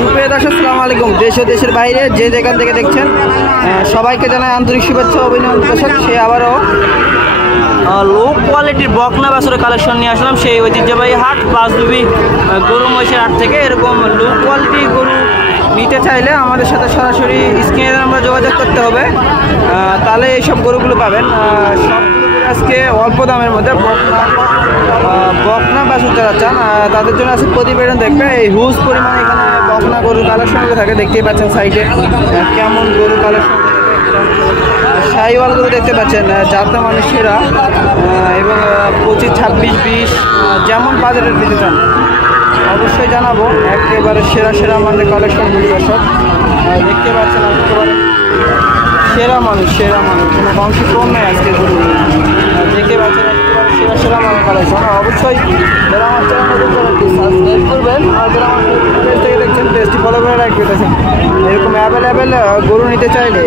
সুপ্রিয় দর্শক, আসসালামু আলাইকুম। দেশ ও দেশের বাইরে যে যেখান থেকে দেখছেন সবাইকে জানাই আন্তরিক শুভেচ্ছা ও অভিনন্দন। দর্শক, সে আবারও লো কোয়ালিটির বকনা বাছুরের কালেকশন নিয়ে আসলাম সেই ঐতিহ্যবাহী হাট পাঁচবিবি গরু মহিষের হাট থেকে। এরকম লো কোয়ালিটি গরু নিতে চাইলে আমাদের সাথে সরাসরি স্ক্রিনে আমরা যোগাযোগ করতে হবে, তাহলে এইসব গরুগুলো পাবেন। সবগুলো আজকে অল্প দামের মধ্যে বকনা বাছুর যারা চান তাদের জন্য আজকে প্রতিবেদন দেখবে। এই হিউজ পরিমাণে এখানে বকনা গরুর কালেকশনগুলো থাকে, দেখতেই পাচ্ছেন সাইডে কেমন গরু কালেকশন। শাহিওয়াল গরু দেখতে পাচ্ছেন যাতে মানুষেরা এবং 25, 26, 20 যেমন বাজারের দিতে চান অবশ্যই জানাবো। একেবারে সেরা সেরা মানের কালেকশনগুলো দর্শক দেখতে পাচ্ছেন। একেবারে সেরা মানুষ কোনো বংশ কম নেই আজকে গরু দেখতে পাচ্ছেন। একেবারে সেরা সেরা মানের কালেকশন। অবশ্যই যারা আমার চ্যানেল সাবস্ক্রাইব করবেন আর যারা আমার পেজ থেকে দেখছেন পেজটি ফলো করে রাখবেন। এরকম অ্যাভেলেবেল গরু নিতে চাইলে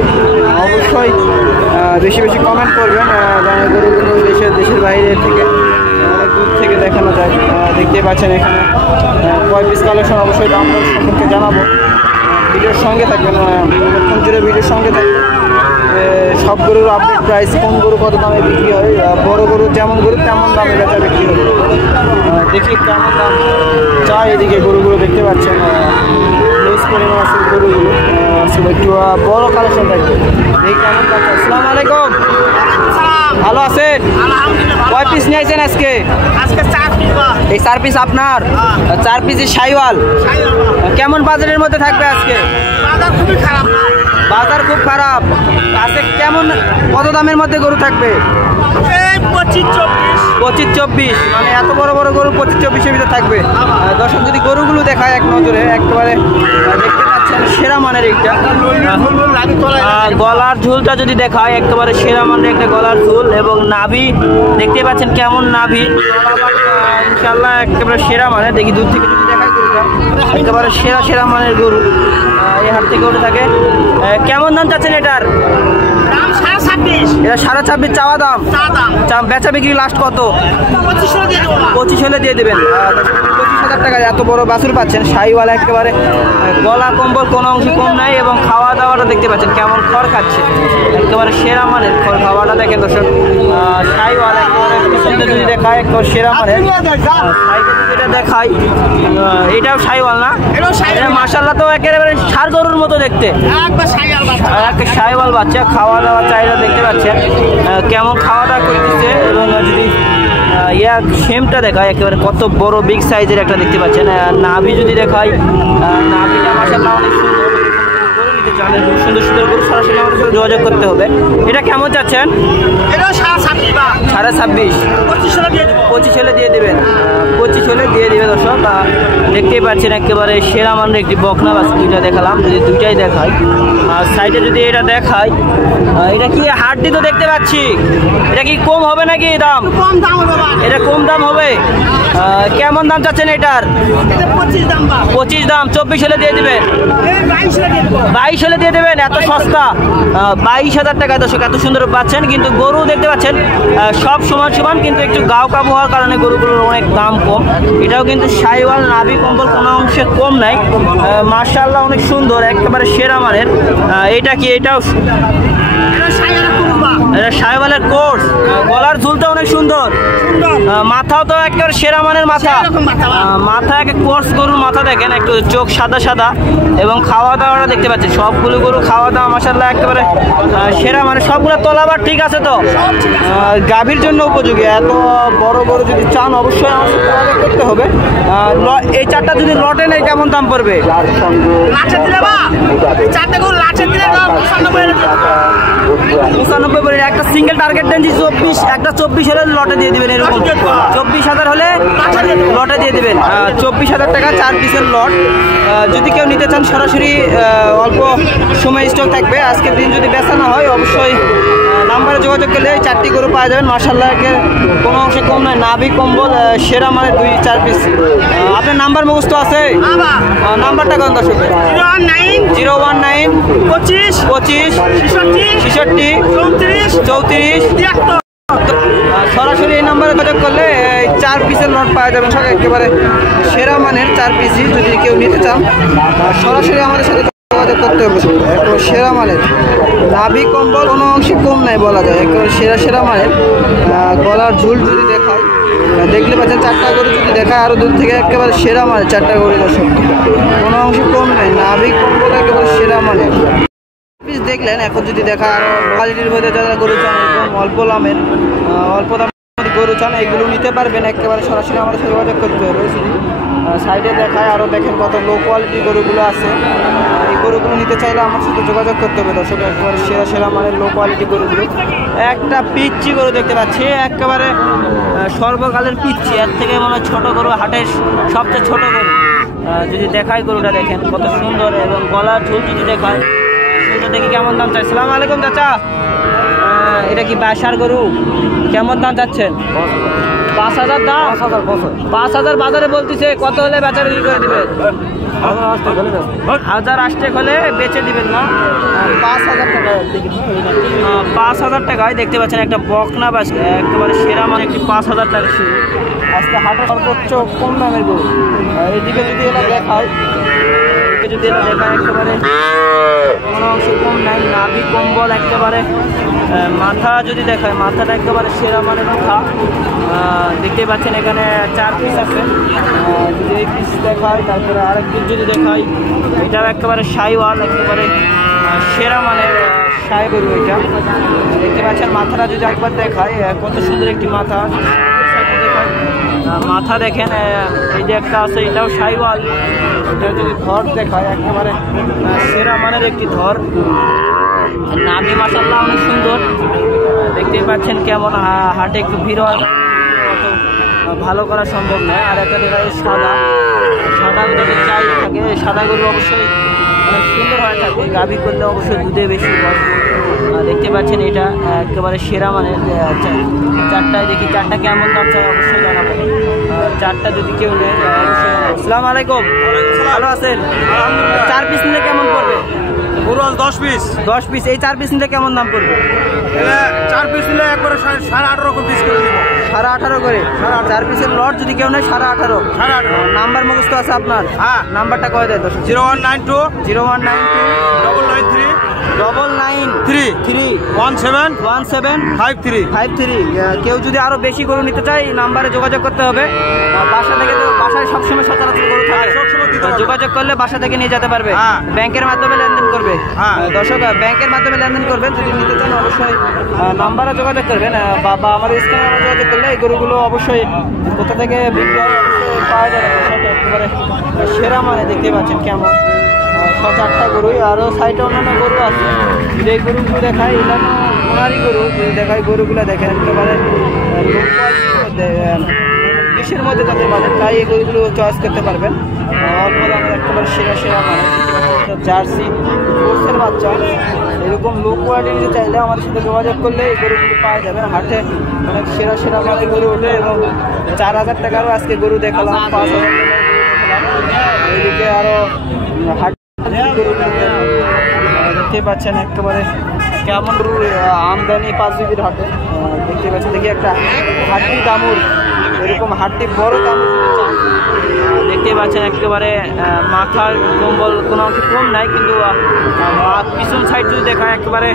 অবশ্যই বেশি বেশি কমেন্ট করবেন। গরুগুলো দেশের বাইরে থেকে দূর থেকে দেখানো যায়। দেখতে পাচ্ছেন এখানে কয় পিস কালেকশন, অবশ্যই দাম সম্পর্কে জানাবো। ভিডিওর সঙ্গে থাকবেন, প্রথম জুড়ে ভিডিওর সঙ্গে থাকবেন। সব গরুর আপডেট প্রাইস, কোন গরু কত দামে বিক্রি হয়, বড় গরু যেমন গরু তেমন দামে বেচা বিক্রি হবে। দেখি কেমন দাম চাই। এদিকে গরুগুলো দেখতে পাচ্ছেন বেশ পরিমাণ আছে গরুগুলো, একটু বড় কালেকশন থাকবে। দেখি কেমন দাম। আসসালামু আলাইকুম, ভালো আছেন? কয় পিস নিয়েছেন আজকে? এই 4 পিস আপনার? 4 পিসের শাহিওয়াল। কেমন বাজারের মধ্যে থাকবে আজকে? বাজার খুব খারাপ। আজকে কেমন কত দামের মধ্যে গরু থাকবে? 25-24, মানে এত বড় বড় গরু 25-24-এর ভিতরে থাকবে। দর্শক যদি গরুগুলো দেখায় এক নজরে, একেবারে দেখতে পাচ্ছেন সেরা মানের এইটা। গলার ঝুলটা যদি দেখায় একেবারে সেরা মানের একটা গলার ঝুল এবং নাভি দেখতে পাচ্ছেন কেমন নাভি। ইনশাল্লাহ একেবারে সেরা মানের। দেখি দূর থেকে যদি দেখায় গরুটা একেবারে সেরা মানের গরু এই হাট থেকে উঠে থাকে। কেমন দাম চাচ্ছেন এটার? এটা 26.5 চাওয়া দাম। বেচা বিক্রি লাস্ট কত? 25 হলে দিয়ে দেবেন। 25,000 টাকা এত বড় বাছুর পাচ্ছেন শাহিওয়াল। একেবারে গলা কম্বল কোনো অংশ কম নাই এবং খাওয়া দাওয়াটা দেখতে পাচ্ছেন কেমন খড় খাচ্ছে। একেবারে সেরা মানের খড় খাওয়াটা দেখেন দর্শক। শাহিওয়াল একেবারে যদি দেখায় একেবারে সেরা মানের। যেটা দেখাই এটাও শাহিওয়াল না? মাশাআল্লাহ, তো একেবারে ষাঁড় গরুর মতো দেখতে। শাহিওয়াল বাচ্চা খাওয়া দাওয়া চাহিদা দেখতে পাচ্ছেন কেমন খাওয়া দাওয়া করতেছে। এবং যদি সেমটা দেখায় একেবারে কত বড় বিগ সাইজের একটা দেখতে পাচ্ছেন। নাভি যদি দেখাই, নাভিটা মাশাআল্লাহ অনেক সুন্দর। গরু নিতে চান সুন্দর সুন্দর গরু সরাসরি আমাদের সাথে যোগাযোগ করতে হবে। এটা কেমন যাচ্ছেন? 26.5। 25 হলে দিয়ে দেবেন। 25 হলে দিয়ে দেবে দর্শক। দেখতেই পাচ্ছেন একেবারে সেরা মানের একটি বকনা বাছুর। দুইটা দেখালাম, যদি দুইটাই দেখাই। আর সাইডে যদি এটা দেখাই, এটা কি হাড্ডি তো দেখতে পাচ্ছি। এটা কি কম হবে নাকি দাম? এটা কম দাম হবে। কেমন দাম চাচ্ছেন এটার? 25 দাম। 24 হলে দিয়ে দেবেন। 22 হলে দিয়ে দেবেন। এত সস্তা 22,000 টাকা দর্শক। এত সুন্দর পাচ্ছেন, কিন্তু গরু দেখতে পাচ্ছেন সব সমান, কিন্তু একটু গাও কাবু হওয়ার কারণে গরুগুলোর অনেক দাম কম। এটাও কিন্তু শাহিওয়াল, নাভি কম্বল কোনো অংশে কম নাই। মাশাআল্লাহ অনেক সুন্দর, একেবারে সেরা মানের। এটা কি? এটাও শাহিওয়ালের কোর্স। গলার ঝুলটা অনেক সুন্দর। মাথাও তো একেবারে সেরা মানের মাথা এক কোর্স গরুর মাথা দেখেন, একটু চোখ সাদা এবং খাওয়া দাওয়াটা দেখতে পাচ্ছেন সবগুলো গরু খাওয়া দাওয়া মাশাআল্লাহ একেবারে সেরা মানে। সবগুলো তলাবার ঠিক আছে তো? গাভীর জন্য উপযোগী। এত বড় গরু যদি চান অবশ্যই আমার সাথে যোগাযোগ করতে হবে। এই 4টা যদি লটে নেই কেমন দাম পড়বে? 95 একটা সিঙ্গেল টার্গেট দেন 24, একটা 24 হলে লটে দিয়ে দেবেন। এরকম 24,000 হলে লটে দিয়ে দেবেন। 24,000 টাকা 4 পিসের লট। যদি কেউ নিতে চান সরাসরি অল্প সময় স্টক থাকবে। আজকের দিন যদি বেচা না হয় অবশ্যই নাম্বারে যোগাযোগ করলে 4টি গরু পাওয়া যাবেন। মাশাআল্লাহ কোনো অংশে কম নয়। নাভি কম্বল সেরা মানে 2-4 পিস। আপনার নাম্বার মুখস্থ আছে? নাম্বারটা কোন দর্শক? 019 25 66 34 34 সরাসরি এই নাম্বারে যোগাযোগ করলে 4 পিসের লট পাওয়া যাবে একেবারে সেরা মানের 4 পিসই। যদি কেউ নিতে চান সরাসরি আমাদের সাথে যোগাযোগ করতে হবে। একেবারে সেরা মানের, নাভি কম্বল কোনো অংশে কম নাই বলা যায়, একেবারে সেরা মানের। গলার ঝুল যদি দেখায়, দেখলে পাচ্ছেন 4টা গরু যদি দেখায় আরও দূর থেকে, একেবারে সেরা মানের 4টা গরু দর্শক, কোনো অংশে কম নেই, নাভি কম্বল একেবারে সেরা মানের। পিস দেখলেন, এখন যদি দেখা আরও কোয়ালিটির মধ্যে যারা গরু চান, একদম অল্প দামের গরু চান, এগুলো নিতে পারবেন। একেবারে সরাসরি আমাদের সাথে যোগাযোগ করতে হবে। সাইডে দেখায় আরও দেখেন কত লো কোয়ালিটির গরুগুলো আছে। এই গরুগুলো নিতে চাইলে আমার সাথে যোগাযোগ করতে হবে দর্শক। একেবারে সেরা মানের লো কোয়ালিটি গরুগুলো। একটা পিচ্চি গরু দেখতে পাচ্ছি, একেবারে সর্বকালের পিচ্চি, এর থেকে মনে হয় ছোটো গরু হাটের সবচেয়ে ছোটো গরু। যদি দেখায় গরুটা দেখেন কত সুন্দর, এবং গলার ঝুল যদি দেখায় সেটা দেখি কেমন দাম চাই। সালাম আলাইকুম চাচা, এটা কি বাসার গরু? কেমন দাম চাচ্ছেন? 5,000 দাম। 5,000 বাজারে বলতেছে, কত হলে বেচারে করে দিবেন? 1000 আসতে হলে বেচে দিবেন না? 5,000 টাকা। 5,000 টাকায় দেখতে পাচ্ছেন একটা বকনা বাস, একেবারে সেরা মানে একটি 5,000 টাকা শুরু। আজকে হাটের সর্বোচ্চ কম দামের গরু। এদিকে যদি এরা দেখায়, একেবারে কোনো অংশ কম নাই, নাভি কম্বল একেবারে। মাথা যদি দেখায়, মাথাটা একেবারে সেরা মানের মাথা। দেখতে পাচ্ছেন এখানে 4 পিস আছে। যদি এই পিস দেখায়, তারপরে আরেক পিস যদি দেখাই, এটাও একেবারে শাইওয়াল, একেবারে সেরা মানের শাই গরু এটা। দেখতে পাচ্ছেন মাথাটা যদি একবার দেখায়, কত সুন্দর একটি মাথা। মাথা দেখেন, এই যে একটা আছে এটাও শাইওয়াল। এটা যদি ধর দেখায়, একেবারে সেরা মানের একটি ধর। নাভি মাশাআল্লাহ অনেক সুন্দর, দেখতেই পাচ্ছেন কেমন। হাটে একটু ভিড় হয়, ভালো করা সম্ভব নয়। আর একটা দেখা সাদা যদি চাই থাকে, সাদা গরু অবশ্যই অনেক সুন্দর হয়ে থাকে, গাভী করলে অবশ্যই দুধে বেশি হয়। দেখতে পাচ্ছেন এটা একেবারে সেরা মানের। 4টায় দেখি 4টা কেমন দাম চাই অবশ্যই জানাবো। 4টা যদি কেউ নেয় অবশ্যই জানাবো। আসসালামু আলাইকুম, ভালো আছেন? 4 পিস নিলে কেমন পড়বে? গরু 10 পিস। 10 পিস। এই 4 পিস নিলে কেমন দাম পড়বে? 4 পিস নিলে একবারে 18.5 পিস করে দিব। 18.5 করে? 4 পিসের লট যদি কেউ নেয় 18.5। নাম্বার মুখস্থ আছে আপনার? হ্যাঁ। নাম্বারটা কয়ে দেয়? 0192 0192 993 1753। কেউ যদি আরো বেশি গরু নিতে চায়, নাম্বারে যোগাযোগ করতে হবে। বাসা থেকে তো, বাসায় সবসময় সচরাচর গরু থাকে, যোগাযোগ করলে বাসা থেকে নিয়ে যেতে পারবে। ব্যাংকের মাধ্যমে লেনদেন করবে। দর্শক, ব্যাংকের মাধ্যমে লেনদেন করবেন। যদি নিতে চান অবশ্যই নাম্বারে যোগাযোগ করবেন, বা আমার স্ক্রিনে যোগাযোগ করলে এই গরুগুলো অবশ্যই কোথা থেকে বিক্রি হয় অবশ্যই পাওয়া যাবে। একেবারে সেরা মানে দেখতে পাচ্ছেন কেমন 4টা গরুই, আরও সাইডে অন্যান্য গরু আছে। যদি এই গরুগুলো দেখায়, এটা ওনারই গরু। যদি দেখায় গরুগুলো দেখেন একেবারে বিশ্বের মধ্যে যাতে পারেন, তাই এই গরুগুলো চয়েস করতে পারবেন। অল্প দামের একেবারে সেরা মানে জার্সি কোর্সের বাচ্চা। এরকম লো কোয়ালিটি নিতে চাইলে আমাদের সাথে যোগাযোগ করলে এই গরুগুলো পাওয়া যাবে। হাটে অনেক সেরা মানের গরু ওঠে, এবং 4,000 টাকারও আজকে গরু দেখালাম, 5,000 টাকা। এদিকে আরও হাট দেখতে পাচ্ছেন একেবারে কেমন আমদানি 5 বিবির হাটে। দেখতে পাচ্ছেন, দেখি একটা হাড্ডি দামুর, এরকম হাড্ডি বড় দামুর দেখতে পাচ্ছেন। একেবারে মাথার কম্বল কোনো অংশ কম নাই, কিন্তু পিছন সাইড যদি দেখায় একেবারে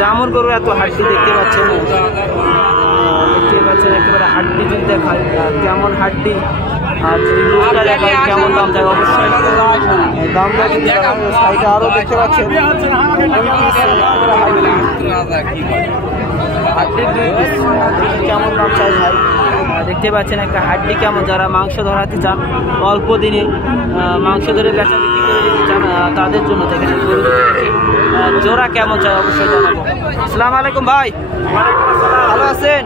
দামুর গরু, এত হাড্ডি দেখতে পাচ্ছেন। একেবারে হাড্ডি যদি দেখায় কেমন হাড্ডি, আর যদি লোকটা দেখায় কেমন দাম যায় অবশ্যই দামটা যদি সাইডে আরও দেখতে পাচ্ছেন। কেমন দাম চাই ভাই? দেখতে পাচ্ছেন একটা হাড্ডি কেমন। যারা মাংস ধরাতে চান, অল্প দিনে মাংস ধরে বেচা বিক্রি করে দিতে চান, তাদের জন্য দেখেন জোড়া কেমন চাই অবশ্যই জানাবো। আসসালামু আলাইকুম ভাই, ভালো আছেন?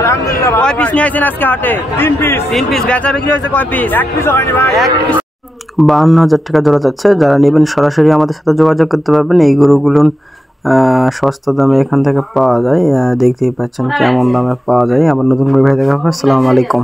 আলহামদুলিল্লাহ। কয় পিস নিয়ে আসেন আজকে হাটে? 3 পিস। 3 পিস। বেচা বিক্রি হয়েছে কয় পিস? 1 পিস হয়নি ভাই। 1 পিস। 52,000 টাকা জোড়া যাচ্ছে। যারা নেবেন সরাসরি আমাদের সাথে যোগাযোগ করতে পারবেন। এই গরুগুলো সস্তা দামে এখান থেকে পাওয়া যায়। দেখতেই পাচ্ছেন কেমন দামে পাওয়া যায়। আবার নতুন করে ভাই দেখা হবে। আসসালামু আলাইকুম।